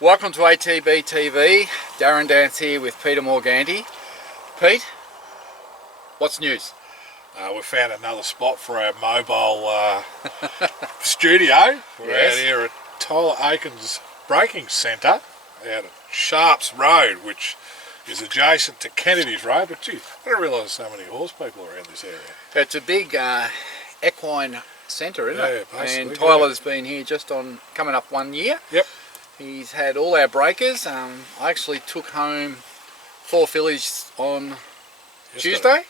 Welcome to ATB TV. Darren Dance here with Peter Morganti. Pete, what's news? We found another spot for our mobile studio. We're out here at Tyler Aiken's Breaking Centre out at Sharps Road, which is adjacent to Kennedy's Road. But gee, I didn't realise so many horse people around this area. It's a big equine centre, isn't it? Basically. And Tyler's been here just on coming up 1 year. Yep. He's had all our breakers. I actually took home 4 fillies on Tuesday.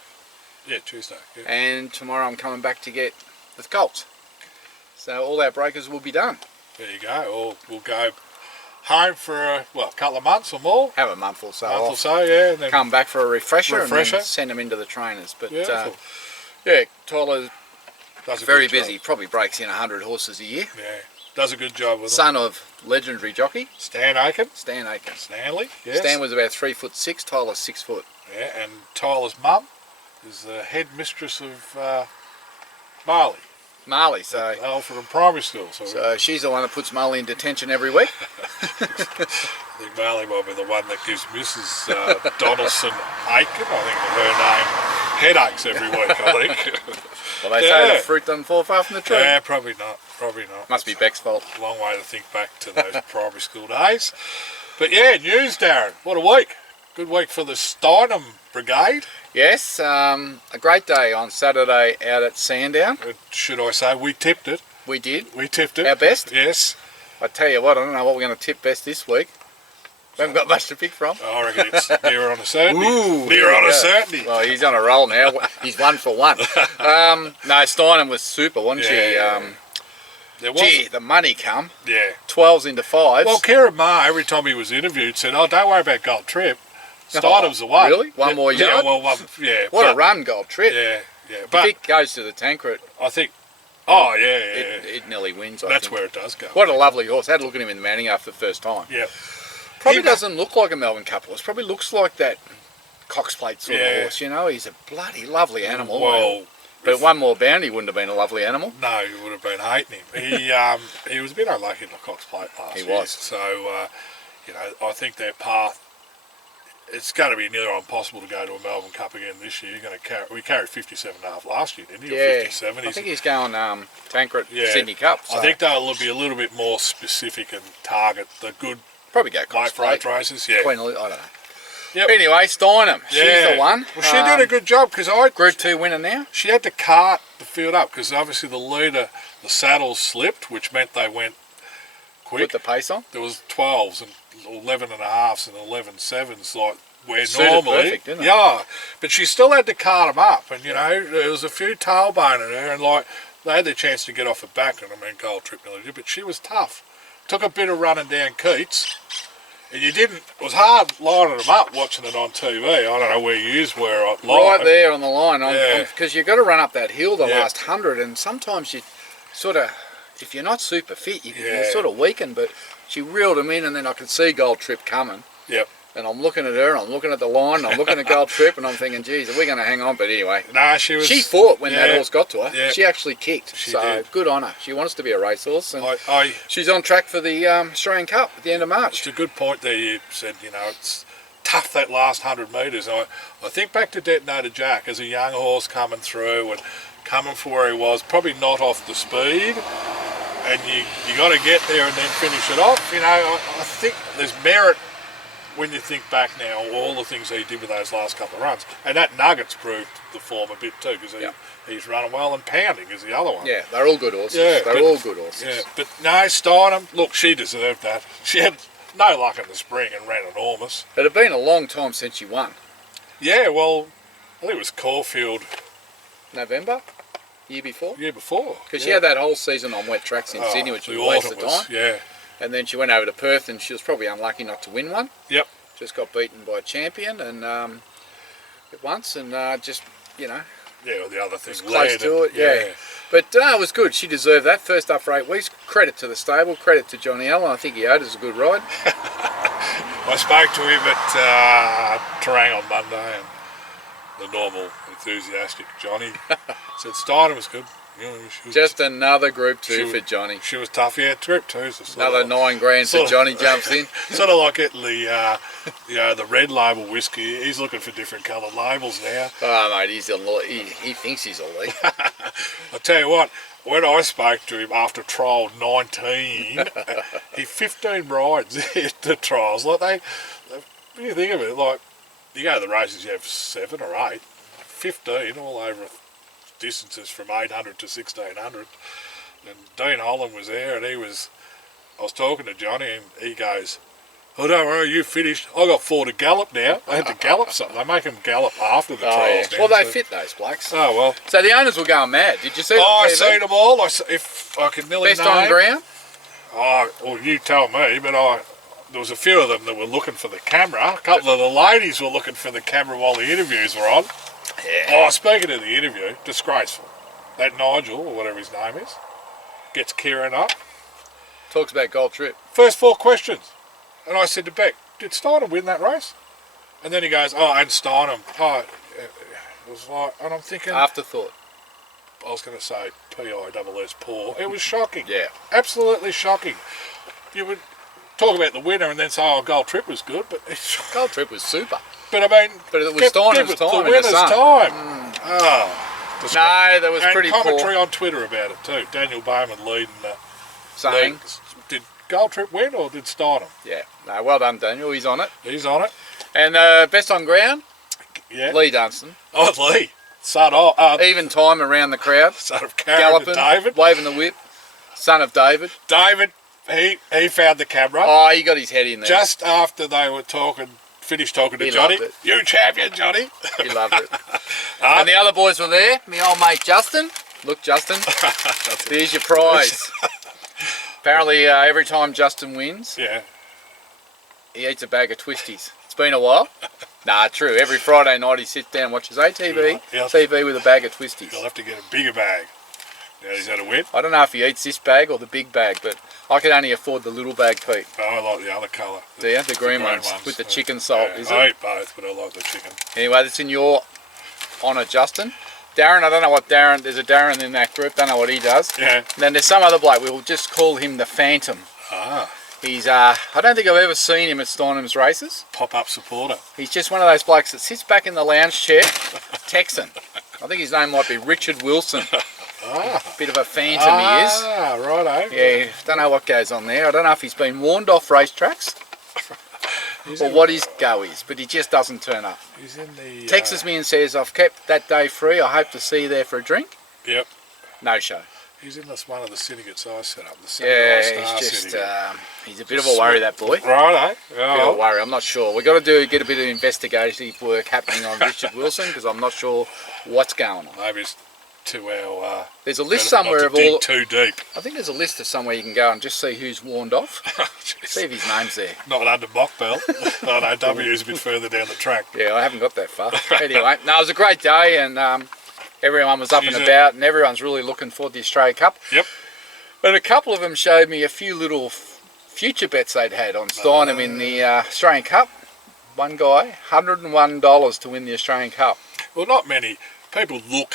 Yeah, Tuesday. Yeah. And tomorrow I'm coming back to get the colts. So all our breakers will be done. There you go. Or we'll go home for a couple of months or more. Have a month or so. Yeah. And then come back for a refresher and then send them into the trainers. But yeah, Tyler does very busy. Probably breaks in 100 horses a year. Yeah, does a good job with them. Son of legendary jockey Stan Aiken. Stanley. Yes. Stan was about 3'6", Tyler's 6 foot. Yeah, and Tyler's mum is the head mistress of Marley. So Alfred Primary School. So she's the one that puts Marley in detention every week. I think Marley might be the one that gives Mrs. Donaldson Aiken, I think her name, headaches every week, I think. Well, they say the fruit doesn't fall far from the tree. Yeah, probably not. Must be Beck's fault. Long way to think back to those primary school days. But yeah, news, Darren. What a week. Good week for the Steinem Brigade. Yes, a great day on Saturday out at Sandown. Should I say, we tipped it. We did. We tipped it. Our best? Yes. I tell you what, I don't know what we're going to tip best this week. We haven't got much to pick from. I reckon it's near on a certainty. Ooh, near on a certainty. Well, he's on a roll now. He's 1 for 1. No, Steinem was super, wasn't she? Gee, the money come. Yeah. 12s into 5s. Well, Kieran Maher, every time he was interviewed, said, "Oh, don't worry about Gold Trip. Steinem's the one." Really? One more yard? Yeah. What a run, Gold Trip. Yeah. But if it goes to the Tancred, I think. It nearly wins. I think. Where it does go. What a lovely horse. I had a look at him in the Manning after the first time. Yeah. Probably doesn't look like a Melbourne Cup horse. Probably looks like that Cox Plate sort of horse. You know, he's a bloody lovely animal. Well, but one more bound, he wouldn't have been a lovely animal. No, you would have been hating him. He was a bit unlucky in the Cox Plate last year. He was. So, I think their path, it's going to be nearly impossible to go to a Melbourne Cup again this year. We carried 57.5 last year, didn't he? Yeah. Or 57. I think he's going Tancred Sydney Cup. So. I think they'll be a little bit more specific and target the good probably go Cox Plate races. Yeah. I don't know. Yep. Anyway, Steinem, she's the one. Well, she did a good job because Group 2 winner now. She had to cart the field up because obviously the leader, the saddles slipped, which meant they went quick. Put the pace on. There was 12s and 11.5s and 11.7s like where suited normally. Perfect, didn't it? Yeah, but she still had to cart them up, and there was a few tailbone in her, and they had their chance to get off the back, and Gold Trip nearly did, but she was tough. Took a bit of running down Keats. And it was hard lining them up watching it on TV. I don't know where you were at line. Right there on the line. Because you've got to run up that hill the last 100, and sometimes you sort of, if you're not super fit, you sort of weaken, but she reeled them in, and then I could see Gold Trip coming. Yep. And I'm looking at her, and I'm looking at the line, and I'm looking at Gold Trip, and I'm thinking, geez, are we going to hang on? But anyway. No, she fought when that horse got to her. Yeah. She actually kicked. She so did. Good on her. She wants to be a racehorse, and I she's on track for the Australian Cup at the end of March. It's a good point there. You said, it's tough that last 100 metres. I think back to Detonator Jack as a young horse coming through and coming for where he was, probably not off the speed. And you got to get there and then finish it off. I think there's merit when you think back now, all the things he did with those last couple of runs. And that Nuggets proved the form a bit too, because he's running well, and Pounding is the other one. Yeah, they're all good horses. Yeah, they're all good horses. Yeah, but no, Steinem, look, she deserved that. She had no luck in the spring and ran enormous. It had been a long time since she won. Yeah, well, I think it was Caulfield. November? Year before? Year before. Because she had that whole season on wet tracks in Sydney, which was a waste of time. Yeah. And then she went over to Perth, and she was probably unlucky not to win one. Yep. Just got beaten by a champion and once, and just, Yeah, well, the other thing. Was close to it, yeah. But it was good. She deserved that. First up for 8 weeks. Credit to the stable. Credit to Johnny Allen. I think he owed us a good ride. I spoke to him at Terang on Monday, and the normal enthusiastic Johnny said Steinem was good. she was, Just another Group 2 she for Johnny. She was tough. Yeah, Group 2's Another $9 for Johnny jumps in. Sort of like getting the, the red label whiskey. He's looking for different coloured labels now. Oh, mate, he's he thinks he's elite. I tell you what, when I spoke to him after trial 19, he 15 rides at the trials. Like when you think of it, like you go to the races, you have 7 or 8, 15 all over distances from 800 to 1600. And Dean Holland was there, and I was talking to Johnny, and he goes, "Oh, don't worry, you finished. I got 4 to gallop now." I had to gallop something. They make them gallop after the trials. Yeah. Well, they fit those blokes. Oh well. So the owners were going mad. Did you see them? Oh, I seen them all. If I could nearly Best name. on ground. Oh, well, you tell me, but there was a few of them that were looking for the camera. A couple of the ladies were looking for the camera while the interviews were on. Yeah. Oh, speaking of the interview, disgraceful. That Nigel, or whatever his name is, gets Kieran up. Talks about Gold Trip. First 4 questions. And I said to Beck, did Steinem win that race? And then he goes, oh, and Steinem. Oh, it was like, and I'm thinking... Afterthought. I was going to say P-I-S-S, poor. It was shocking. Yeah. Absolutely shocking. You would talk about the winner and then say, oh, Gold Trip was good, but... Gold Trip was super. But I mean... But it was Steinem's time the in the winner's sun. time. Oh. No, that was pretty poor. And commentary on Twitter about it too. Daniel Bowman leading... Saying... Did Gold Trip win or did Steinem? Yeah. No, well done, Daniel. He's on it. He's on it. And best on ground? Yeah. Lee Dunstan. Oh, Lee. Son of... Even time around the crowd. Son of Karen Galloping, and David. waving the whip. Son of David. David, he found the camera. Oh, he got his head in there. Just after they were finished talking to He Johnny. loved it. You champion, Johnny. He loved it. And the other boys were there. My old mate Justin. Look, Justin. There's your prize. Apparently, every time Justin wins, Yeah. he eats a bag of twisties. It's been a while. Nah, true. Every Friday night he sits down and watches ATB TV with a bag of twisties. You'll have to get a bigger bag. Now he's had a win. I don't know if he eats this bag or the big bag, but I can only afford the little bag, Pete. Oh, I like the other colour. Do you? The green ones with the chicken salt, is it? I eat both, but I like the chicken. Anyway, that's in your honour, Justin. Darren, I don't know what Darren... There's a Darren in that group. Don't know what he does. Yeah. And then there's some other bloke. We'll just call him the Phantom. Ah. He's... I don't think I've ever seen him at Steinem's races. Pop-up supporter. He's just one of those blokes that sits back in the lounge chair, texting. I think his name might be Richard Wilson. Bit of a phantom he is. Ah, righto. Yeah, don't know what goes on there. I don't know if he's been warned off racetracks or what his go is, but he just doesn't turn up. He's in the... Texts me and says, I've kept that day free. I hope to see you there for a drink. Yep. No show. He's in one of the syndicates I set up. The Yeah, Star he's just... Syndicate. he's a bit of a worry, that boy. Righto. Bit of a worry. I'm not sure. We've got to get a bit of investigative work happening on Richard Wilson because I'm not sure what's going on. Maybe it's to our... There's a list somewhere of all... too deep. I think there's a list of somewhere you can go and just see who's warned off. See if his name's there. Not under Mockbell. Oh no, W's a bit further down the track. Yeah, I haven't got that far. Anyway, no, it was a great day and everyone was up and about and everyone's really looking forward to the Australia Cup. Yep. But a couple of them showed me a few little future bets they'd had on Steinem in the Australian Cup. One guy, $101 to win the Australian Cup. Well, not many. People look...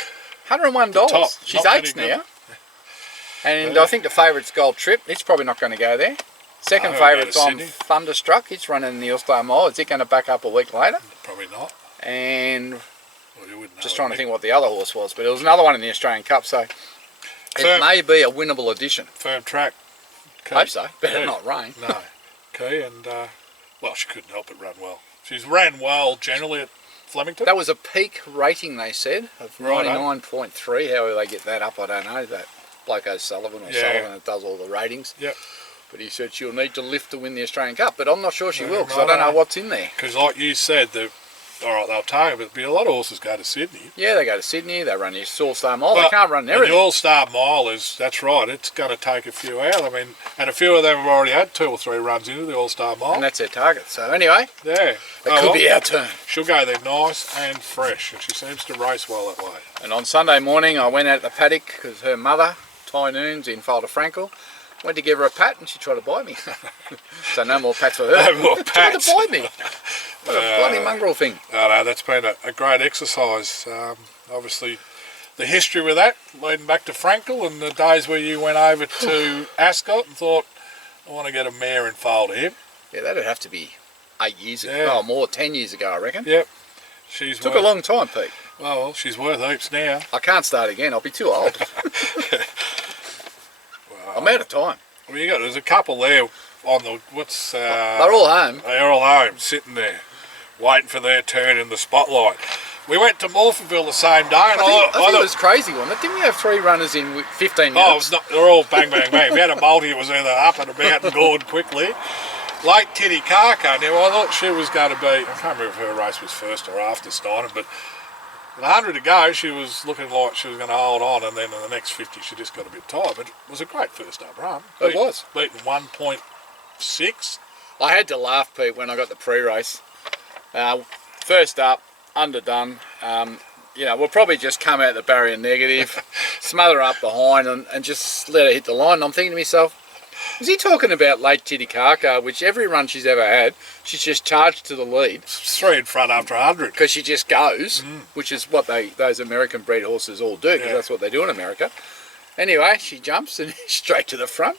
$101. She's Not 8th many now. And I think the favourite's Gold Trip. It's probably not going to go there. Second No, favourite's go to on Sydney. Thunderstruck. It's running the All-Star Mile. Is it going to back up a week later? Probably not. And Well, you wouldn't know, just trying to would think what the other horse was. But it was another one in the Australian Cup, so it may be a winnable edition. Firm track. I hope so. Better not rain. No. Okay, and well, she couldn't help but run well. She's ran well generally at Flemington. That was a peak rating, they said, of Righto. 99.3. However they get that up, I don't know. That bloke O'Sullivan or Sullivan that does all the ratings. Yep. But he said she'll need to lift to win the Australian Cup. But I'm not sure she will because I don't know what's in there. Because like you said, all right, they'll target, but there'll be a lot of horses go to Sydney. Yeah, they go to Sydney, they run the All-Star Mile. They can't run everything. The All-Star Mile that's right, it's going to take a few out. I mean, and a few of them have already had 2 or 3 runs into the All-Star Mile. And that's their target. So anyway, yeah. it could be our turn. She'll go there nice and fresh, and she seems to race well that way. And on Sunday morning, I went out to the paddock because her mother, Ty Noons, in Falder Frankel, went to give her a pat and she tried to bite me. So no more pats for her. No more She tried pats. to bite me. What a bloody mongrel thing. No, that's been a great exercise. Obviously, the history with that, leading back to Frankel and the days where you went over to Ascot and thought, I want to get a mare in foal to him. Yeah, that'd have to be 8 years ago. Yeah. Oh, more, 10 years ago, I reckon. Yep. Took a long time, Pete. Well, she's worth heaps now. I can't start again. I'll be too old. I'm out of time. Well, there's a couple there on the, They're all home. They're all home, sitting there, waiting for their turn in the spotlight. We went to Morphettville the same day. And I think it was crazy, wasn't it? Didn't we have 3 runners in 15 minutes? Oh, it's not, they're all bang, bang, bang. We had a multi that was either up and about and gone quickly. Late Titicaca, now I thought she was going to be, I can't remember if her race was first or after Steiner, but with 100 to go, she was looking like she was going to hold on, and then in the next 50 she just got a bit tired. But it was a great first up run. It was. Beaten 1.6. I had to laugh, Pete, when I got the pre-race. First up, underdone. We'll probably just come out the barrier negative, smother up behind and just let her hit the line. And I'm thinking to myself, was he talking about late Titicaca, which every run she's ever had, she's just charged to the lead. 3 in front after 100. Because she just goes, which is what those American bred horses all do, because that's what they do in America. Anyway, she jumps and straight to the front.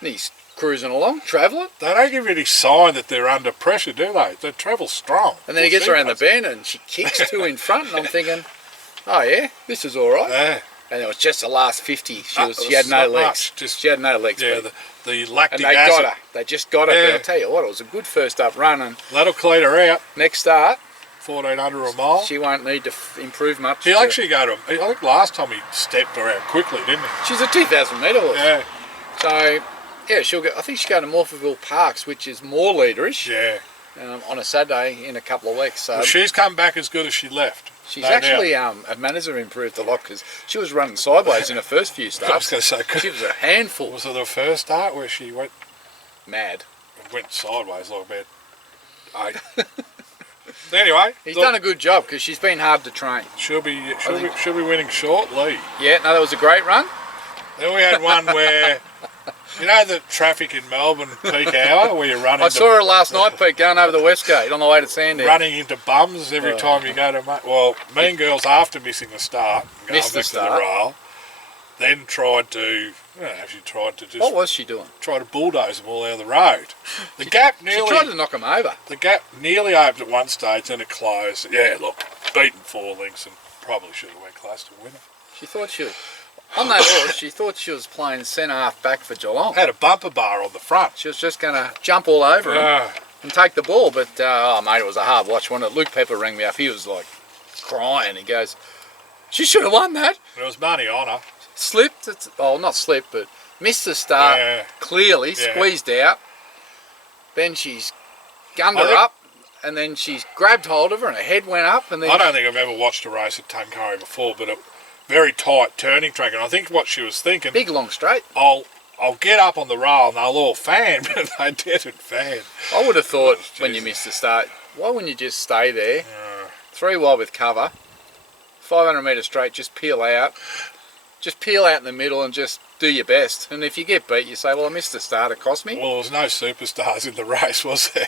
And he's cruising along, travelling. They don't give any sign that they're under pressure, do they? They travel strong. And then he gets around the bend and she kicks 2 in front, and I'm thinking, oh yeah, this is all right. Yeah. And it was just the last 50. She had no legs. She had no legs. Yeah, the lactic and they acid. got her. They just got her. Yeah. But I'll tell you what, it was a good first up run. And that'll clean her out. next start, 1400 a mile. she won't need to improve much. He'll actually go to, I think last time he stepped her out quickly, didn't he? She's a 2,000 metre horse. Yeah. So, yeah, she'll go. I think she'll go to Morphettville Parks, which is more leaderish. Yeah. On a Saturday in a couple of weeks. So well, she's come back as good as she left. she's actually her manners have improved a lot, because she was running sideways in her first few starts. I was going to say, She was a handful. Was it the first start where she went sideways like about 8? Anyway, He's done a good job, because she's been hard to train. She'll be winning shortly. Yeah, no, that was a great run. Then we had one where, you know, the traffic in Melbourne peak hour where you're running. I saw her last night, Pete, going over the West Gate on the way to Sandy. Running into bums every time you go to. Well, Mean Girls, after missing the start, Missed the start. to the rail, then tried to. I don't know if she tried to just. What was she doing? Try to bulldoze them all out of the road. The gap nearly. She tried to knock them over. The gap nearly opened at one stage, then it closed. Yeah, look, beaten 4 lengths and probably should have went close to winning. She thought she was. On that horse, she thought she was playing centre half back for Geelong. Had a bumper bar on the front. She was just going to jump all over him and take the ball. But, oh, mate, it was a hard watch, wasn't it? Luke Pepper rang me up. He was, like, crying. He goes, she should have won that. There was money on her. Slipped. Not slipped, but missed the start clearly, squeezed out. Then she's gummed her up, and then she's grabbed hold of her and her head went up. And then I don't think I've ever watched a race at Tuncurry before, but very tight turning track, and I think what she was thinking, big long straight. I'll get up on the rail and they'll all fan, but they didn't fan. I would have thought when you missed the start, why wouldn't you just stay there, 3 wide with cover, 500 metre straight, just peel out in the middle and just do your best. And if you get beat, you say, well, I missed the start, it cost me. Well, there was no superstars in the race, was there?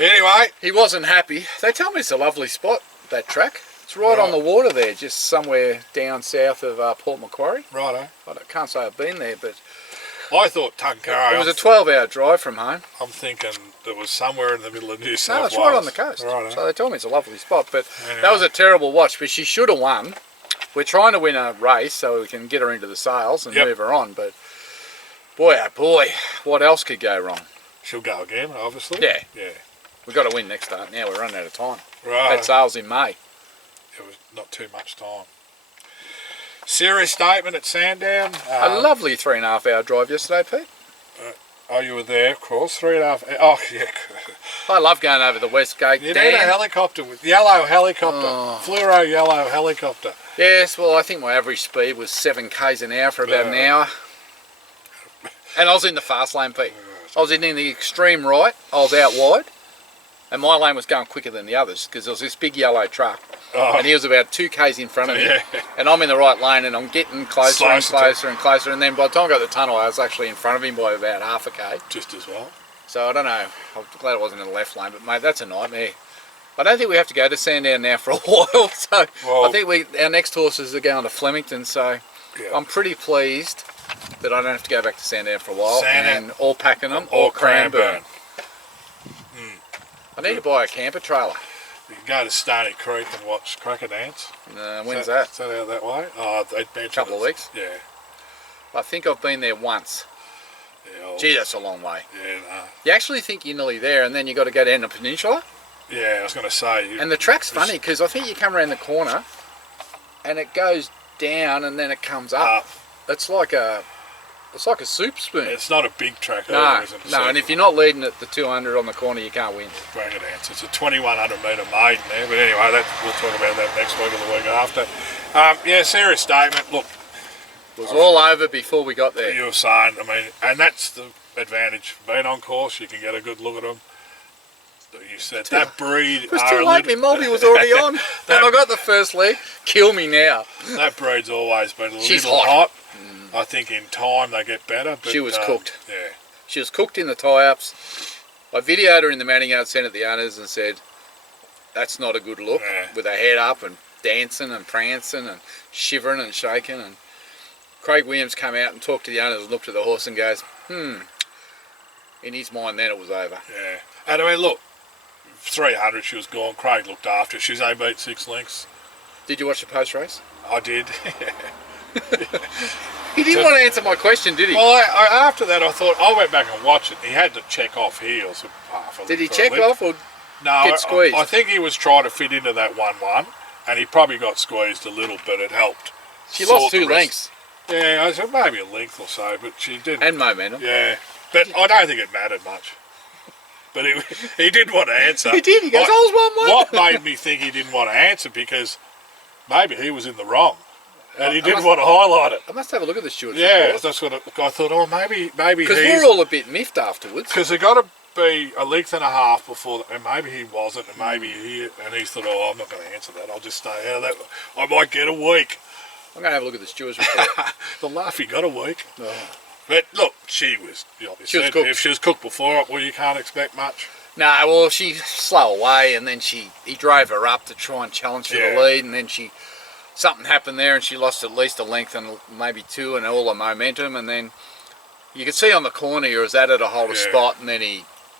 Anyway, he wasn't happy. They tell me it's a lovely spot, that track. It's right on the water there, just somewhere down south of Port Macquarie. Righto. I can't say I've been there, but I thought Tuncurry. It was a 12-hour drive from home. I'm thinking it was somewhere in the middle of New South Wales. No, it's right on the coast. Righto. So they told me it's a lovely spot, but that was a terrible watch. But she should have won. We're trying to win a race so we can get her into the sales and move her on. But boy, oh boy, what else could go wrong? She'll go again, obviously. Yeah. Yeah. We've got to win next start. Now we're running out of time. Right. That sales in May. It was not too much time. Serious statement at Sandown. A lovely 3.5 hour drive yesterday, Pete. Oh, you were there, of course. 3.5. Oh, yeah. I love going over the West Gate. You need a helicopter with yellow helicopter, fluoro yellow helicopter. Yes, well, I think my average speed was 7 k's an hour for about an hour. And I was in the fast lane, Pete. I was in the extreme right. I was out wide. And my lane was going quicker than the others because there was this big yellow truck. And he was about 2 k's in front of me. And I'm in the right lane and I'm getting closer and closer and closer. And then by the time I got to the tunnel, I was actually in front of him by about half a k. Just as well. So I don't know. I'm glad it wasn't in the left lane. But, mate, that's a nightmare. I don't think we have to go to Sandown now for a while. So Well, I think our next horses are going to Flemington. So yeah. I'm pretty pleased that I don't have to go back to Sandown for a while. Sandown, and or Pakenham or Cranbourne. I need to buy a camper trailer. You can go to Stony Creek and watch Cracker Dance. When's that? Is that out that way? Oh, A couple of weeks. Yeah. I think I've been there once. Yeah. Gee, that's a long way. Yeah, no. You actually think you're nearly there, and then you got to go down the peninsula. Yeah, I was going to say. And the track's funny because I think you come around the corner, and it goes down, and then it comes up. It's like a soup spoon. It's not a big track. No, and if you're not leading at the 200 on the corner, you can't win. Cracker Dance. It's a 2100 metre maiden there, but anyway, we'll talk about that next week or the week after. Yeah, serious statement. Look, it was all over before we got there. You were saying, I mean, and that's the advantage. Being on course, you can get a good look at them. You said that breed. It was too late. My multi was already on, and I got the first leg. Kill me now. That breed's always been a She's little hot. I think in time they get better. But, she was cooked. Yeah. She was cooked in the tie-ups. I videoed her in the Manning Yard, sent it to the owners, and said, "That's not a good look." Yeah. With her head up and dancing and prancing and shivering and shaking. And Craig Williams came out and talked to the owners and looked at the horse and goes, In his mind, then it was over. Yeah. And I mean, look, 300, she was gone. Craig looked after her. She's beat 6 lengths. Did you watch the post-race? I did. He didn't want to answer my question, did he? Well, after that, I thought, I went back and watched it. He had to check off heels. Did he check off or get squeezed? I think he was trying to fit into that 1-1, and he probably got squeezed a little, but it helped. She lost 2 lengths. Yeah, I said maybe a length or so, but she didn't. And momentum. Yeah, but I don't think it mattered much. But he didn't want to answer. He did. He goes, I was 1-1. What made me think he didn't want to answer? Because maybe he was in the wrong. And he didn't want to highlight it. I must have a look at the stewards. Yeah, that's what I thought. Oh, maybe because we're all a bit miffed afterwards. Because there got to be a length and a half before, and maybe he wasn't, and maybe he. And he thought, oh, I'm not going to answer that. I'll just stay out of that. I might get a week. I'm going to have a look at the stewards report. The laugh, he got a week. Oh. But look, she was obviously cooked. If she was cooked before, well, you can't expect much. No, well, she slow away, and then he drove her up to try and challenge for the lead, and then something happened there, and she lost at least a length and maybe 2, and all the momentum, and then you could see on the corner he was at it a whole spot, and then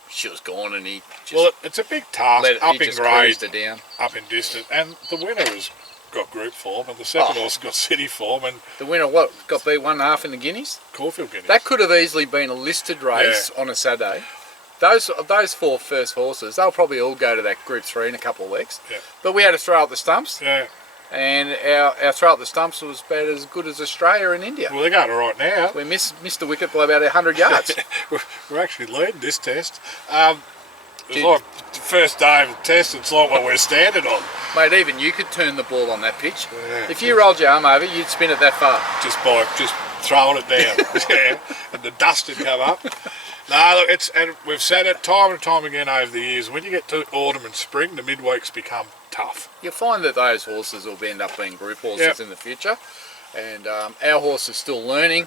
she was gone, and he just well, it's a big task up in grade, her down. up in distance, and the winner has got group form, and the second horse got city form, and the winner got beat 1.5 in the Guineas. Caulfield Guineas. That could have easily been a listed race on a Saturday. Those 4 first horses, they'll probably all go to that Group 3 in a couple of weeks. Yeah. But we had to throw up the stumps. Yeah. And our throw up the stumps was about as good as Australia and India. Well, they're going right now. We missed the wicket by about 100 yards. We're actually leading this test. It's like the first day of the test, it's like what we're standing on. Mate, even you could turn the ball on that pitch. Yeah. If you rolled your arm over, you'd spin it that far. Just by throwing it down. Yeah. And the dust would come up. No, look, and we've said it time and time again over the years, when you get to autumn and spring, the midweeks become tough. You'll find that those horses will end up being group horses in the future. And our horse is still learning.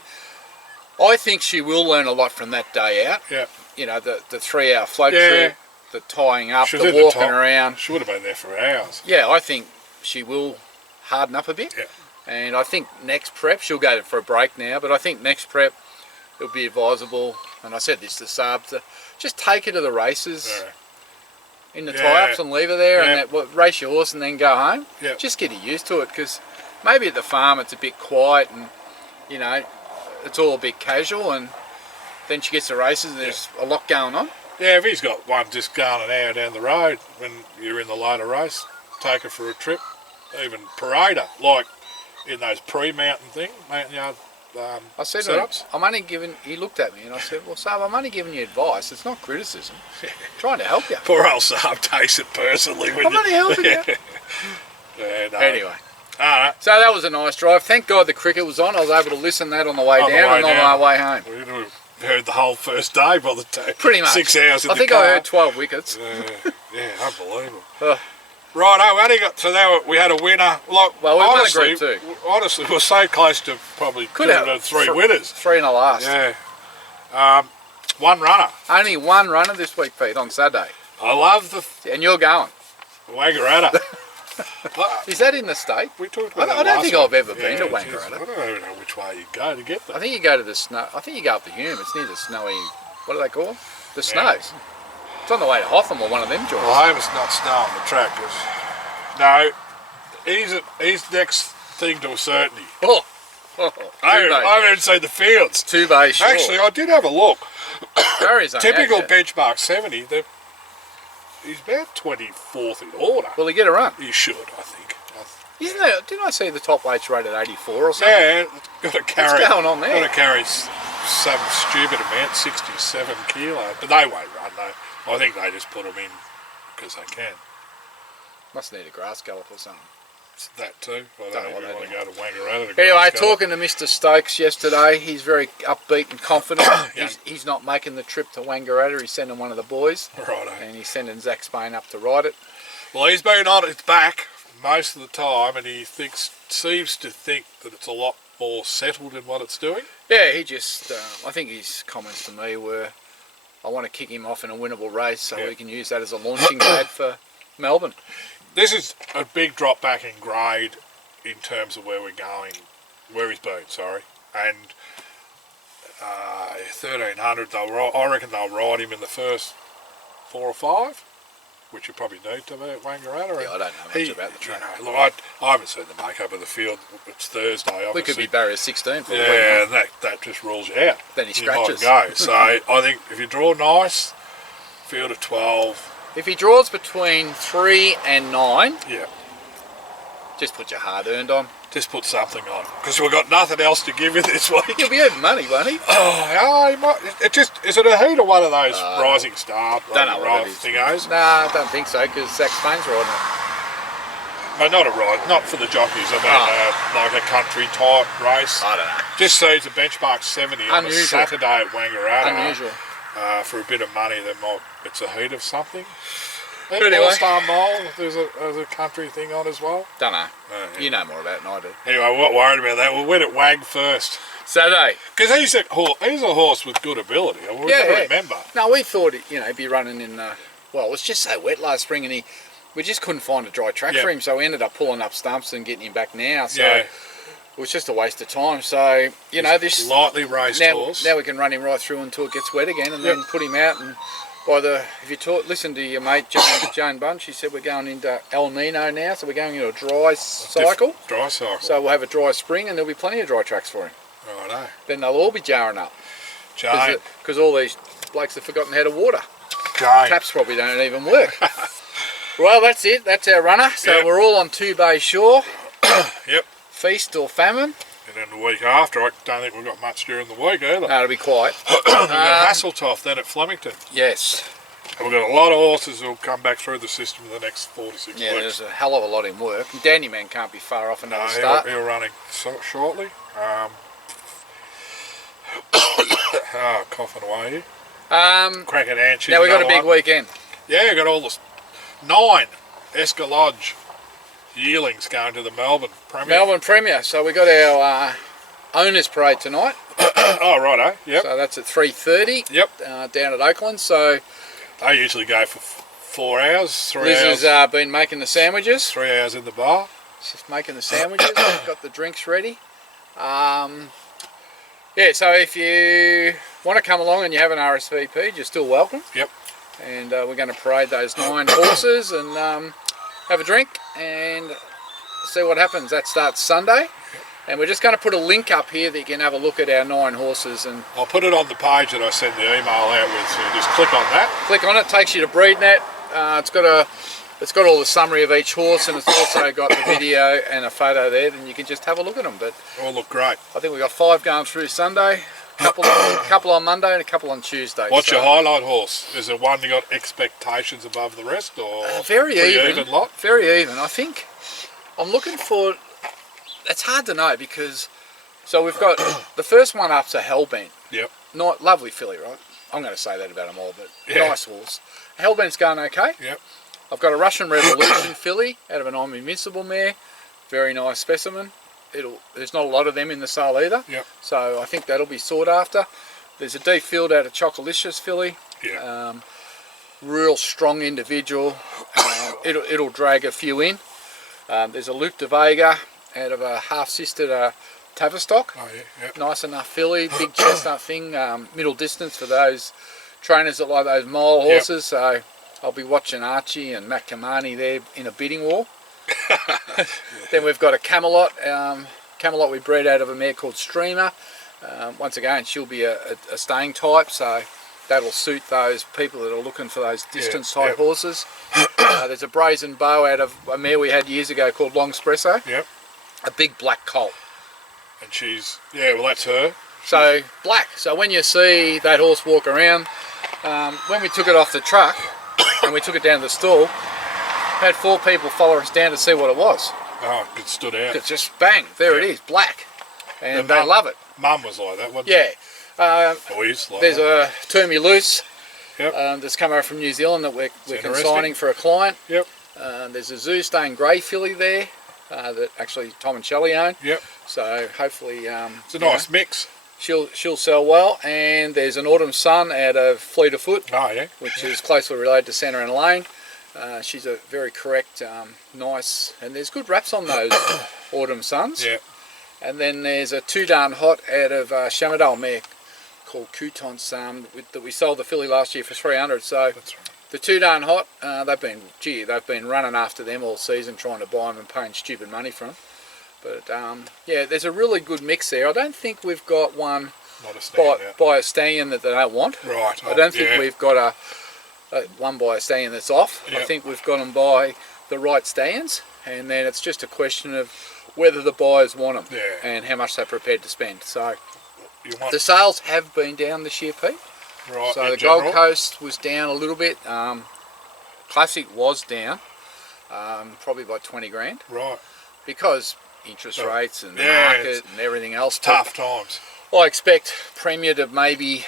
I think she will learn a lot from that day out. Yeah. You know, the 3-hour float trip, the tying up, the walking around. She would have been there for hours. Yeah, I think she will harden up a bit. Yeah. And I think next prep, she'll go for a break now, but I think next prep it'll be advisable, and I said this to Saab, to just take her to the races in the tie-ups and leave her there and race your horse and then go home. Yeah. Just get her used to it, because maybe at the farm it's a bit quiet and, you know, it's all a bit casual, and then she gets to races and there's a lot going on. Yeah, if he's got one just going an hour down the road when you're in the later race, take her for a trip, even parade her, like in those pre-mountain mountain yard I said setups. I'm only giving, he looked at me and I said, well, Saab, I'm only giving you advice, it's not criticism. Trying to help you. Poor old Saab takes it personally. I'm only helping you. Yeah, no. Anyway. Alright. So that was a nice drive. Thank God the cricket was on. I was able to listen to that on the way down and on my way home. We heard the whole first day by the time. Pretty much. 6 hours in the car. I think I heard 12 wickets. Yeah, unbelievable. Right, we only got to there. We had a winner. Like, well, we honestly, won a group too. Honestly, we're so close to probably could have 3 winners. 3 in the last. Yeah. One runner. Only one runner this week, Pete, on Saturday. I love And you're going. Wangaratta. Is that in the state? We talked about I that don't think last I've ever one. been to it is. Wangaratta. I don't even know which way you go to get there. I think you go to the snow. I think you go up the Hume. It's near the snowy. What do they call it? The snows. It's on the way to Hotham or one of them joints. Well, I hope it's not snow on the track. No, he's next thing to a certainty. Oh, I haven't even seen the fields. 2 bays short. Actually, I did have a look. Barry's Typical yeah. benchmark 70. He's about 24th in order. Will he get a run? He should, I think. Isn't there? Didn't I see the top weight's rated 84 or something? Yeah, got to carry. What's going on there? Got to carry some stupid amount, 67 kilo. But they won't run though. I think they just put them in because they can. Must need a grass gallop or something. It's that too. I Don't don't know know what if you want they to go to Wangaratta. To Anyway, grass gallop. talking to Mr. Stokes yesterday, he's very upbeat and confident. Yeah. He's not making the trip to Wangaratta. He's sending one of the boys, Righto. and he's sending Zach Spain up to ride it. Well, he's been on its back most of the time, and he seems to think that it's a lot more settled in what it's doing. Yeah, he just, I think his comments to me were, I want to kick him off in a winnable race so we can use that as a launching pad for Melbourne. This is a big drop back in grade in terms of where we're going, where he's been, sorry. And 1300, I reckon they'll ride him in the first 4 or 5. Which you probably need to be at Wangaratta. Yeah, I don't know much about the track. You know, look, I haven't seen the makeup of the field. It's Thursday, obviously. We could be barrier 16 for a week. Yeah, and that just rules you out. Then he You scratches. might go. So I think if you draw nice, field of 12. If he draws between 3 and 9, Yeah, just put your hard earned on. just put something on. Because we've got nothing else to give you this week. He'll be earning money, won't he? Oh, he might. Is it a heat or one of those rising star Don't know what it is. thingos? Nah, I don't think so, because Zach Spain's riding it. No, not a ride, not for the jockeys. I mean, like a country type race. I don't know. Just sees a benchmark 70 on a Unusual. Saturday at Wangaratta. Unusual. For a bit of money, it's a heat of something. Anyway. All-Star Mole, there's a country thing on as well. Don't know. Yeah. You know more about it than I do. Anyway, we're not worried about that. We'll win at Wang first. Saturday. Because he's a horse with good ability. I mean, we've got to remember. No, we thought he'd be running in. Well, it was just so wet last spring, and we just couldn't find a dry track for him. So we ended up pulling up stumps and getting him back now. So it was just a waste of time. So this lightly raced horse. Now we can run him right through until it gets wet again, and then put him out. And if you listen to your mate Jane Bunch, she said we're going into El Nino now, so we're going into a dry cycle. Dry cycle. So we'll have a dry spring, and there'll be plenty of dry tracks for him. Righto. Then they'll all be jarring up. Jane. Because all these blokes have forgotten how to water. Jane. Taps probably don't even work. Well, that's it. That's our runner. So we're all on 2 Bay Shore. Yep. Feast or famine. And then the week after, I don't think we've got much during the week either. No, it'll be quiet. We've got Hasseltoft then at Flemington. Yes. And we've got a lot of horses who'll come back through the system in the next 4 to 6 Yeah, weeks. there's a hell of a lot in work. Danny Man can't be far off another start. He'll running shortly. Coughing away here. Cracking Anchi. Now we've got a big weekend. Yeah, we've got all the 9 Escalodge yearlings going to the Melbourne Premier. Melbourne Premier. So we got our owners parade tonight. Oh, righto. Yep. So that's at 3:30. Yep. Down at Oakland. So They usually go for 4 hours, 3 Liz hours. has been making the sandwiches. 3 hours in the bar. She's making the sandwiches. We've got the drinks ready. Yeah, so if you want to come along and you have an RSVP, you're still welcome. Yep. And we're going to parade those 9 horses and have a drink and see what happens. That starts Sunday. And we're just going to put a link up here that you can have a look at our 9 horses. And I'll put it on the page that I send the email out with, so you just click on that. click on it, takes you to BreedNet. It's got all the summary of each horse, and it's also got the video and a photo there, and you can just have a look at them. But All look great. I think we've got 5 going through Sunday, couple on Monday and a couple on Tuesday. What's So, your highlight horse? Is there one you got expectations above the rest, or very pretty even lot? Very even. I think I'm looking for. It's hard to know because we've got the first one up's a Hellbent. Yep. Not lovely filly, right? I'm going to say that about them all, but Yeah. nice horse. Hellbent's going okay. Yep. I've got a Russian Revolution filly out of an I'm Invincible mare. Very nice specimen. There's not a lot of them in the sale either. Yep. So I think that'll be sought after. There's a deep field out of Chocolicious filly. Yeah. real strong individual. It'll drag a few in. There's a Luke de Vega out of a half-sister to Tavistock. Oh, yeah, yep. Nice enough filly, big chestnut thing, middle distance for those trainers that like those mile horses. So I'll be watching Archie and Matt Kamani there in a bidding war. Then we've got a Camelot. Camelot we bred out of a mare called Streamer. Once again, she'll be a staying type, so that'll suit those people that are looking for those distance type horses. There's a Brazen Bow out of a mare we had years ago called Long Espresso. Yep. A big black colt. And she's, yeah, well, that's her. So black. So when you see that horse walk around, when we took it off the truck and we took it down to the stall, had 4 people follow us down to see what it was. Oh, it stood out. It's just bang, there it is, black. And they love it. Mum was like that, wasn't Yeah. Boys like There's that. a Turn Me Loose Yep. that's come over from New Zealand that we're interesting. consigning for a client. Yep. There's a Zoo Stain Grey filly there that actually Tom and Shelley own. Yep. So hopefully It's a nice mix. she'll sell well. And there's an Autumn Sun out of Fleet of Foot, Oh, yeah. which is closely related to Santa Ana Lane. She's a very correct, nice, and there's good wraps on those Autumn Suns. Yeah. And then there's a Too Darn Hot out of Shamadale mare called Coutons that we sold the filly last year for 300. So That's right. the Too Darn Hot, they've been running after them all season, trying to buy them and paying stupid money for them. But yeah, there's a really good mix there. I don't think we've got one Not a standout. by a stallion that they don't want. Right. I don't think we've got a one by a stallion that's off. Yep. I think we've got them by the right stallions, and then it's just a question of whether the buyers want them and how much they're prepared to spend. So You want, the sales have been down this year, Pete. right, So in the general? Gold Coast was down a little bit. Classic was down, probably by 20 grand, Right. because interest rates and the Yeah, market and everything else. Tough times. I expect Premier to maybe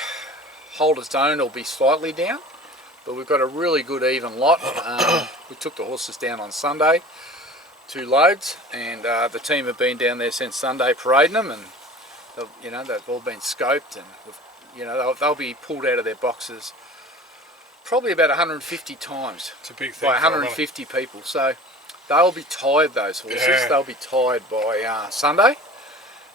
hold its own or be slightly down, but we've got a really good even lot. We took the horses down on Sunday, 2 loads, and the team have been down there since Sunday parading them, and they've all been scoped, and they'll be pulled out of their boxes probably about 150 times It's a big thing. by for them, 150 people. So they'll be tired, those horses. Yeah. They'll be tired by Sunday.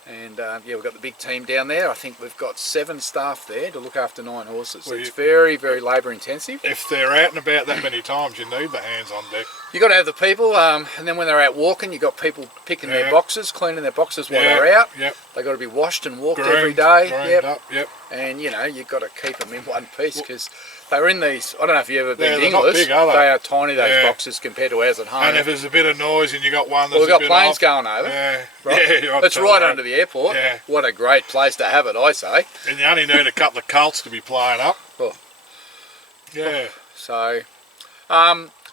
And yeah, we've got the big team down there. I think we've got 7 staff there to look after 9 horses. Well, It's very, very labour intensive. If they're out and about that many times, you need the hands on deck. You've got to have the people, and then when they're out walking, you've got people picking their boxes, cleaning their boxes while they're out. Yep. They've got to be washed and walked Groomed, every day. groomed up. Yep. And you've got to keep them in one piece, because they're in these, I don't know if you've ever been to they're not Inglis, big, are they? they are tiny, those Yeah. boxes, compared to ours at home. And if there's a bit of noise and you got one that's Well, we've got a bit planes off, going over. Yeah. Right? Yeah, It's right under the airport. Yeah. What a great place to have it, I say. And you only need a couple of colts to be playing up. Oh. Yeah. So,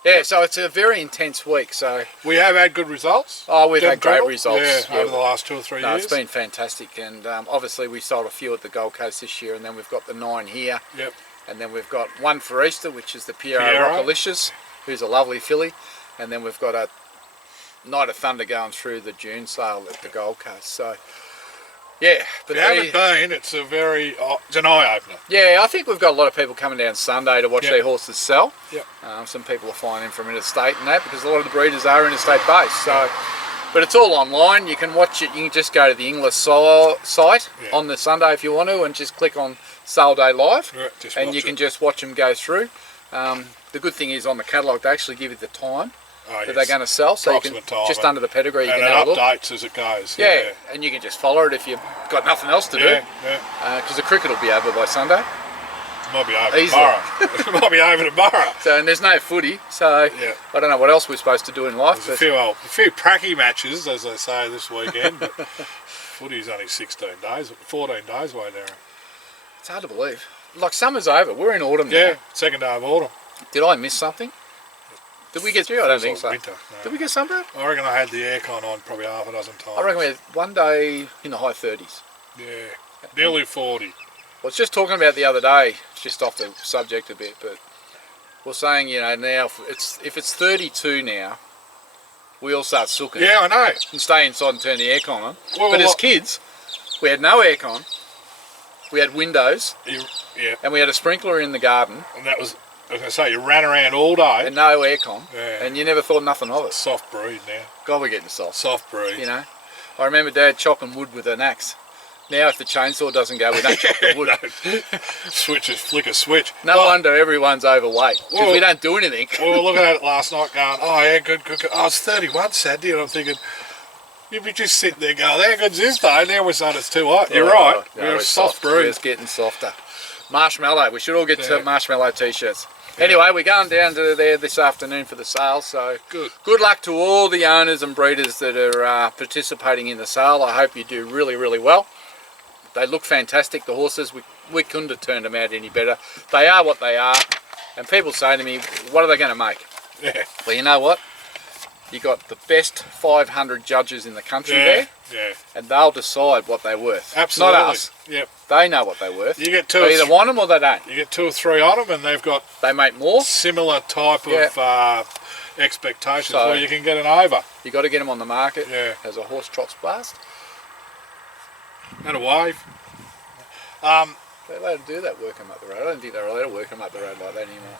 yeah, so it's a very intense week. So, We have had good results. we've in had great general. results. Yeah, over the last 2 or 3 No, years. it's been fantastic, and obviously we sold a few at the Gold Coast this year, and then we've got the 9 here, Yep. and then we've got one for Easter, which is the Piero Piero. Rockalicious, who's a lovely filly, and then we've got a Night of Thunder going through the June sale at the Gold Coast. So, yeah, but If you haven't been, it's a very, it's an eye-opener. yeah, I think we've got a lot of people coming down Sunday to watch Yep. their horses sell. Yep. Some people are flying in from interstate and that, because a lot of the breeders are interstate based. So, but it's all online. You can watch it. You can just go to the Inglis site on the Sunday if you want to, and just click on Sale Day Live, Yeah, just and watch you can it. just watch them go through. The good thing is on the catalogue they actually give you the time Oh, that they're going to sell, so you can Approximate time, just and- under the pedigree you And can it have a look. updates as it goes. Yeah, and you can just follow it if you've got nothing else to do, Yeah, yeah. because the cricket will be over by Sunday. Might be over Easily. tomorrow. It might be over tomorrow. So, and there's no footy, so Yeah. I don't know what else we're supposed to do in life. There's But a few pracky matches, as they say, this weekend. But footy's only 16 days, 14 days away there. it's hard to believe. Like, summer's over. We're in autumn Yeah, now. second day of autumn. Did I miss something? Did we get through? I don't think so. Winter, no. Did we get sunburn? I reckon I had the aircon on probably half a dozen times. I reckon we had one day in the high 30s. Yeah, nearly 40. I was just talking about the other day, just off the subject a bit, but we're saying, now if it's 32 now, we all start sooking Yeah, I know. and stay inside and turn the aircon on. Well, but as like- kids, we had no aircon, we had windows, Yeah, and we had a sprinkler in the garden, and that was I was going to say, you ran around all day. and no aircon, Yeah. and you never thought nothing of it. Soft breed now. God, we're getting soft. Soft breed. You know, I remember Dad chopping wood with an axe. Now, if the chainsaw doesn't go, we don't chop the wood. Flick a switch. No wonder everyone's overweight, because we don't do anything. We were looking at it last night going, oh yeah, good. I was 31 Saturday, and I'm thinking, you'd be just sitting there going, how good's this though? Now we're saying it's too hot. You're right. No, we're soft breed. It's getting softer. Marshmallow. We should all get some marshmallow t-shirts. Anyway, we're going down to there this afternoon for the sale, so good luck to all the owners and breeders that are participating in the sale. I hope you do really, really well. They look fantastic, the horses. We couldn't have turned them out any better. They are what they are. And people say to me, what are they going to make? Yeah. Well, you know what? You got the best 500 judges in the country there, and they'll decide what they're worth. Absolutely. Not us. Yep. They know what they're worth. You get they either want them or they don't. You get 2 or 3 on them, and they make more. Similar type of expectations, so where you can get an over. You got to get them on the market. Yeah. As a horse trots past. And a wave. They allowed to do that, work them up the road. I don't think they're allowed to work them up the road like that anymore.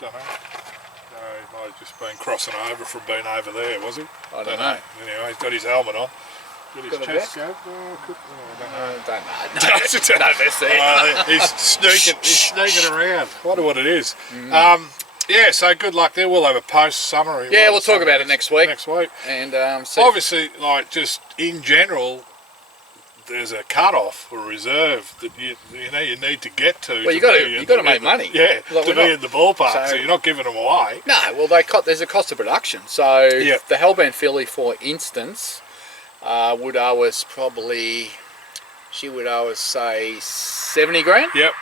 Don't know. No, he might have just been crossing over from being over there, was he? I don't know. Anyway, he's got his helmet on. Got his Got a chest vest? Don't know. He's sneaking around. I wonder what it is. Yeah, so good luck there. We'll have a post summary. Yeah, we'll talk about it next week. And obviously, like just in general, there's a cut-off or reserve that you need to get to. Well, you got to make money. Yeah, like to be in the ballpark. So you're not giving them away. No, well, there's a cost of production. So the Hellbound filly, for instance, would owe us probably. She would owe us, say, 70 grand. Yep.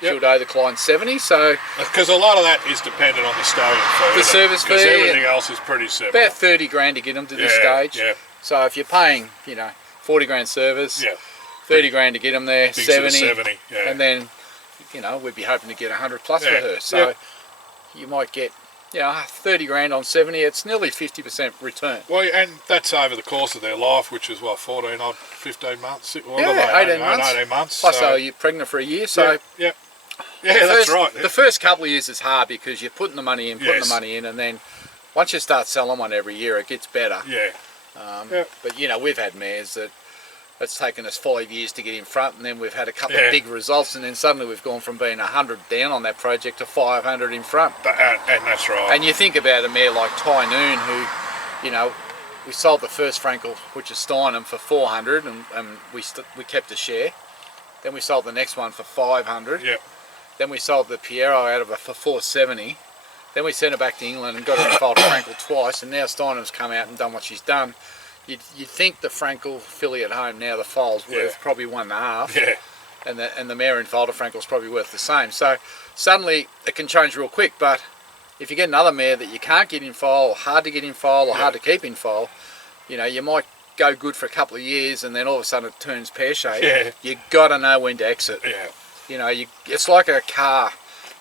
She would owe the client 70. So because a lot of that is dependent on the stallion fee. The service fee. Because everything else is pretty simple. About 30 grand to get them to this stage. Yeah. So if you're paying, 40 grand service, 30 grand to get them there, 70, and then, we'd be hoping to get 100 plus for her. So you might get, 30 grand on 70. It's nearly 50% return. Well, and that's over the course of their life, which is what, 14 odd, 15 months? 18 months. 18 months. Plus, so you're pregnant for a year. So that's right. The first couple of years is hard because you're putting the money in, and then once you start selling one every year, it gets better. Yeah. But we've had mares that it's taken us 5 years to get in front, and then we've had a couple of big results, and then suddenly we've gone from being 100 down on that project to 500 in front. And that's right. And you think about a mare like Ty Noon, who, we sold the first Frankel, which is Steinem, for 400, and we kept a share. Then we sold the next one for 500. Yep. Then we sold the Piero out of her for 470. Then we sent her back to England and got her involved in Frankel twice, and now Steinem's come out and done what she's done. You'd think the Frankel filly at home now, the foal's worth probably 1.5, and the mare in Folder Frankel's probably worth the same. So suddenly it can change real quick. But if you get another mare that you can't get in foal, or hard to get in foal, or hard to keep in foal, you might go good for a couple of years, and then all of a sudden it turns pear-shaped. Yeah. You got to know when to exit. Yeah. It's like a car.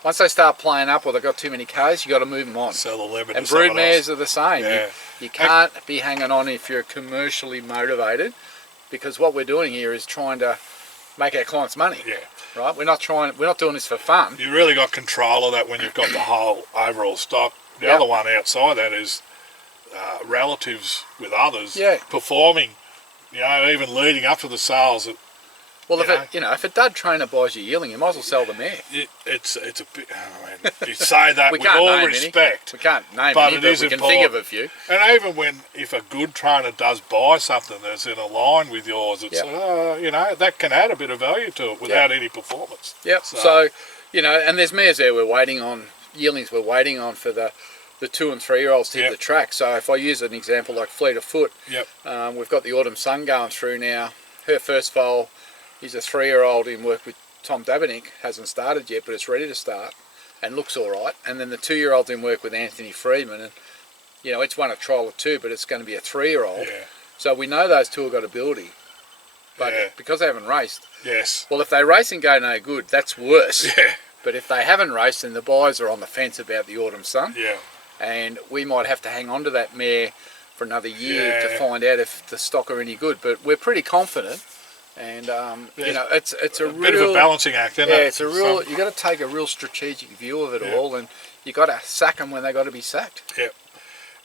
Once they start playing up or they've got too many cars, you got to move them on. Sell the limit. And brood mares are the same. Yeah. You can't be hanging on if you're commercially motivated, because what we're doing here is trying to make our clients money. Yeah. Right? We're not doing this for fun. You really got control of that when you've got the whole overall stock. The other one outside that is relatives with others performing. Even leading up to the sales. Well, if a dud trainer buys your yearling, you might as well sell the mare. It's a bit. You say that with all respect. We can't name but any, but we can think of a few. And even if a good trainer does buy something that's in a line with yours, it's that can add a bit of value to it without any performance. Yep. So and there's mares there we're waiting on, yearlings we're waiting on for the 2 and 3 year olds to hit the track. So if I use an example like Fleet of Foot, we've got the Autumn Sun going through now. Her first foal. He's a 3-year-old in work with Tom Dabinick, hasn't started yet, but it's ready to start and looks all right. And then the 2-year-old's in work with Anthony Freeman, and it's won a trial of 2, but it's going to be a 3-year-old. Yeah. So we know those two have got ability, but because they haven't raced, well, if they race and go no good, that's worse. Yeah. But if they haven't raced, then the buyers are on the fence about the Autumn Sun. Yeah. And we might have to hang on to that mare for another year to find out if the stock are any good. But we're pretty confident And you know, it's a bit real of a balancing act, isn't it? yeah, it's a real. You got to take a real strategic view of it all, and you got to sack them when they got to be sacked. Yeah.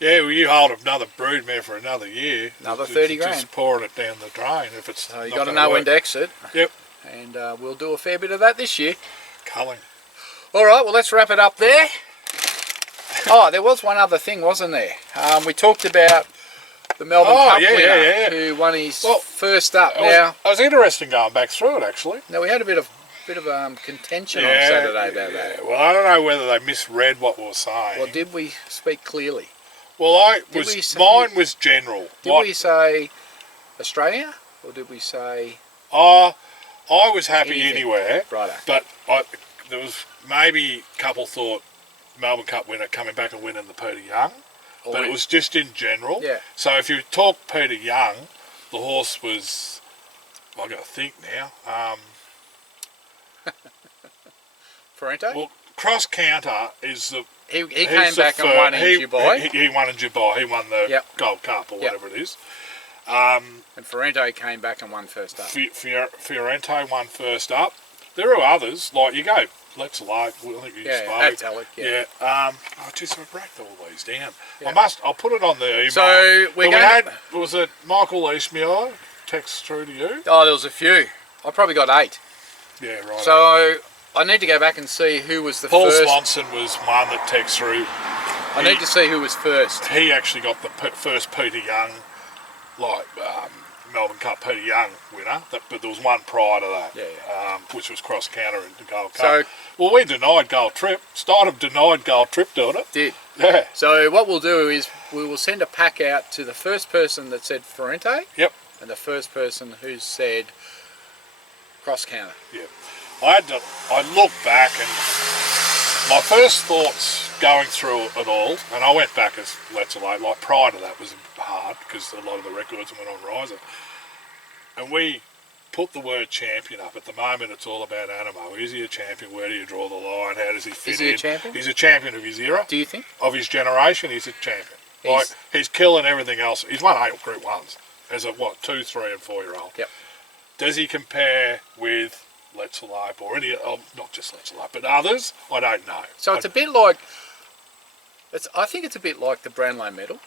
Yeah, well, you hold another broodmare for another year. Another 30 grand. Just pouring it down the drain if it's. So you got to know when to exit. Yep. And we'll do a fair bit of that this year. Culling. All right, well, let's wrap it up there. Oh, there was one other thing, wasn't there? We talked about the Melbourne Cup winner who won his first up. It was interesting going back through it, actually. Now we had a bit of contention on Saturday about that. Well, I don't know whether they misread what we were saying. Well, did we speak clearly? Well, mine was general. Did we say Australia, or did we say? I was happy anything? Anywhere. Righto. But there was maybe a couple thought Melbourne Cup winner coming back and winning the Peter Young. But it was just in general. Yeah. So if you talk Peter Young, the horse was, I've got to think now. Ferrante? Well, Cross Counter is the... He came back and won in Dubai. He won in Dubai. He won the Gold Cup or whatever it is. And Ferrante came back and won first up. Fiorente won first up. There are others, like you go, Let's Alive, I think you spoke. That's Alec, I wrecked all these down. Yeah. I'll put it on the email. So was it Michael Eastmuir text through to you? Oh, there was a few. I probably got 8. Yeah, right. So I need to go back and see who was the Paul first. Paul Swanson was one that texted through. I need to see who was first. He actually got the first Peter Young, Melbourne Cup Peter Young winner, but there was one prior to that, which was Cross Counter in the Gold Cup. Well, we denied Gold Trip. Stidham denied Gold Trip doing it. Did. Yeah. So what we'll do is we will send a pack out to the first person that said Ferrante. Yep. And the first person who said Cross Counter. Yeah. I looked back and my first thoughts going through it all, and I went back as Let's Alone, like prior to that was hard because a lot of the records went on Riser. And we put the word champion up. At the moment it's all about Animo. Is he a champion? Where do you draw the line? How does he fit in? Is he a champion? He's a champion of his era. Do you think? Of his generation, he's a champion. He's killing everything else. He's won 8 Group 1s as a 2, 3 and 4-year-old. Yep. Does he compare with Let's Alive or any, not just Let's Alive, but others? I don't know. So it's a bit like, I think it's a bit like the Brownlow medal.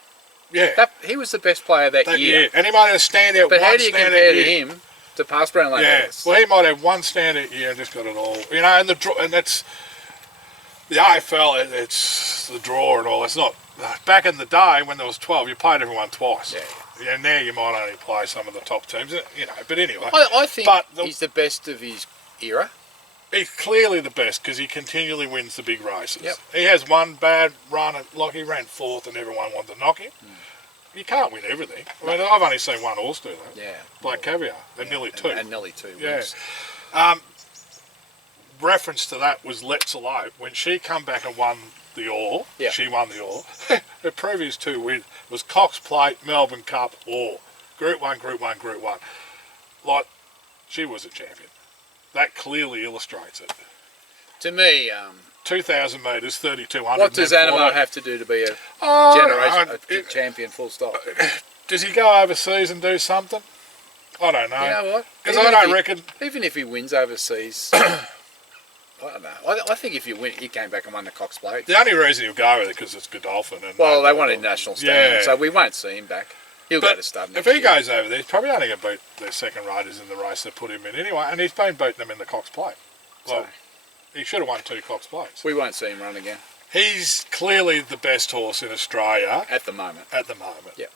Yeah. He was the best player that year. And he might have a standout. But how do you compare to him to past Brownlow medals? Well, he might have one standout year and just got it all. You know, and that's the AFL. It's the draw and all. It's not back in the day when there was 12. You played everyone twice. Yeah. And now you might only play some of the top teams. You know. But anyway, I think he's the best of his era. He's clearly the best because he continually wins the big races. Yep. He has one bad run, like he ran 4th and everyone wanted to knock him. You can't win everything. I mean, I've only seen one horse do that. Yeah. Black Caviar, and nearly 2. And nearly 2 Yeah. wins. Reference to that was Let's Alone. When she come back and won the All, she won the All. Her previous 2 wins was Cox Plate, Melbourne Cup, All. Group 1, Group 1, Group 1. Like, she was a champion. That clearly illustrates it. To me, 2,000 metres, 3,200. What does Animo have to do to be a champion, full stop? Does he go overseas and do something? I don't know. You know what? Because I don't reckon... Even if he wins overseas, I don't know. I think if you win, he came back and won the Cox Plate. The only reason he'll go with it because it's Godolphin. And they wanted national standing, so we won't see him back. He'll go to stud next year. If he goes over there, he's probably only going to beat their second riders in the race they put him in anyway, and he's been beating them in the Cox Plate. Well, he should have won 2 Cox Plates. We won't see him run again. He's clearly the best horse in Australia. At the moment. Yeah.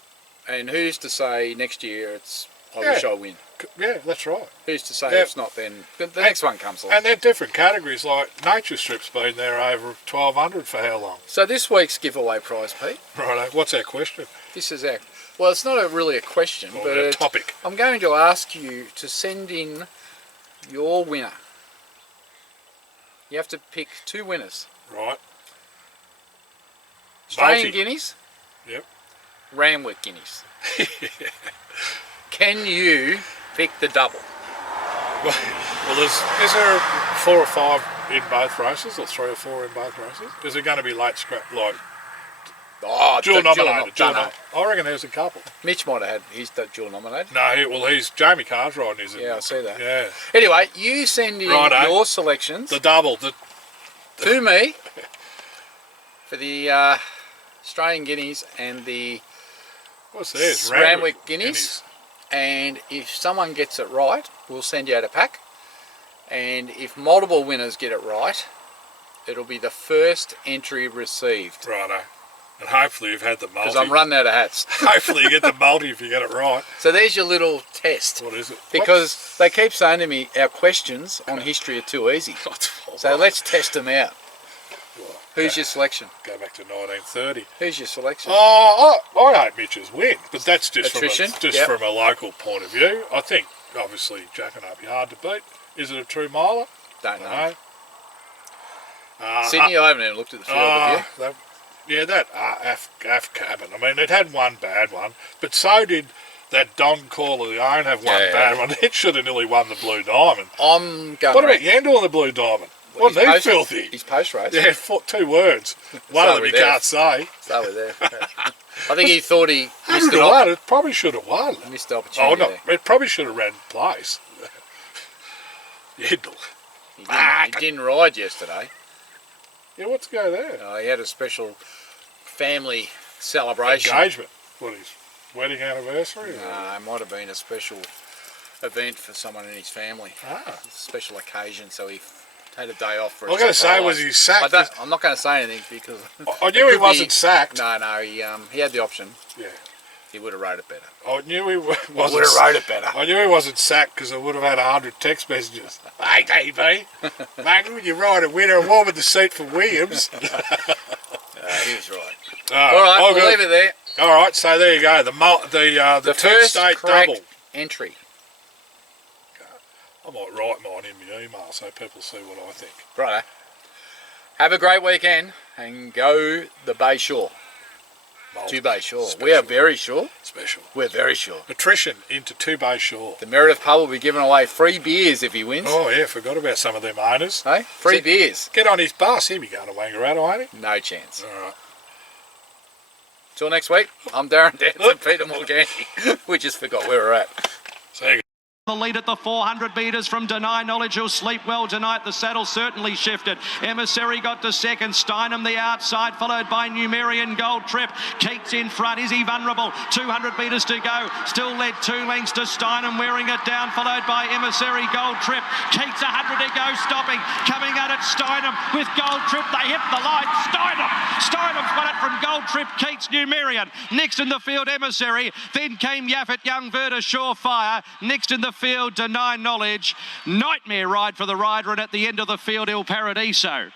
And who's to say next year it's, I wish I win? Yeah, that's right. Who's to say it's not then? The next one comes along. And they're different categories, like Nature Strip's been there over 1,200 for how long? So this week's giveaway prize, Pete. Righto, what's our question? This is our... Well, it's not really a question, but a topic. I'm going to ask you to send in your winner. You have to pick 2 winners. Right. Australian Guineas. Yep. Randwick Guineas. Can you pick the double? Well, is there 4 or 5 in both races, or 3 or 4 in both races? Is it going to be late scrap, like Oh, Dual nominated. Don't know. I reckon there's a couple. Mitch might have had his dual nominated. No, he's Jamie Carr's riding his. Yeah, I see that. Yeah. Anyway, you send in your selections The double. to me for the Australian Guineas and the What's this? Randwick Guineas. And if someone gets it right, we'll send you out a pack. And if multiple winners get it right, it'll be the first entry received. Righto. And hopefully you've had the multi. Because I'm running out of hats. Hopefully you get the multi if you get it right. So there's your little test. What is it? Because they keep saying to me, our questions on history are too easy. So let's test them out. Who's your selection? Go back to 1930. Who's your selection? I hope Mitch's win, but that's just Attrition, from a local point of view. I think, obviously, Jack and I'll be hard to beat. Is it a true miler? Don't know. Sydney, I haven't even looked at the field, have you? Yeah, that AF cabin. I mean, it had one bad one, but so did that Don Corleone have one bad one. It should have nearly won the Blue Diamond. I'm going. What about Yandel and the Blue Diamond? Wasn't he filthy? His post race. Yeah, 2 words. One of them you can't say. Start with there. I think he thought he missed it. Probably should have won. Missed the opportunity. Oh no, it probably should have ran place. Yandel. He didn't ride yesterday. Yeah, what's go there? He had a special family celebration. Engagement. What, his wedding anniversary? No, it might have been a special event for someone in his family. A special occasion, so he had a day off for a I was going to say, was he sacked? I'm not going to say anything because... I knew he wasn't sacked. No, he had the option. Yeah. He would have wrote it better. I knew he wasn't... would have wrote it better. I knew he wasn't sacked because I would have had 100 text messages. Hey, DB, mate, would you ride a winner and warm in the seat for Williams? He was right. All right, we'll leave it there. All right, so there you go. The first two-state correct double entry. I might write mine in my email so people see what I think. Righto. Have a great weekend and go the Bay Shore. To Bay Shore. Special. We are very sure. Special. We're very sure. Attrition into 2 Bay Shore. The Meredith Pub will be giving away free beers if he wins. Oh, yeah, forgot about some of them owners. Hey, free beers. Get on his bus. He'll be going to Wangaratta, ain't he? No chance. All right. Till next week, I'm Darren Dance and Peter Morgani. We just forgot where we're at. See you. The lead at the 400 metres from Deny Knowledge, who'll sleep well tonight. The saddle certainly shifted. Emissary got to second. Steinem the outside, followed by Numerian Gold Trip. Keats in front. Is he vulnerable? 200 metres to go. Still led 2 lengths to Steinem, wearing it down, followed by Emissary Gold Trip. Keats 100 to go, stopping. Coming out at Steinem with Gold Trip. They hit the line. Steinem's won it from Gold Trip. Keats, Numerian. Next in the field, Emissary. Then came Yaffet Young, Verta, Surefire. Next in the field, Deny Knowledge. Nightmare ride for the rider, and at the end of the field, Il Paradiso.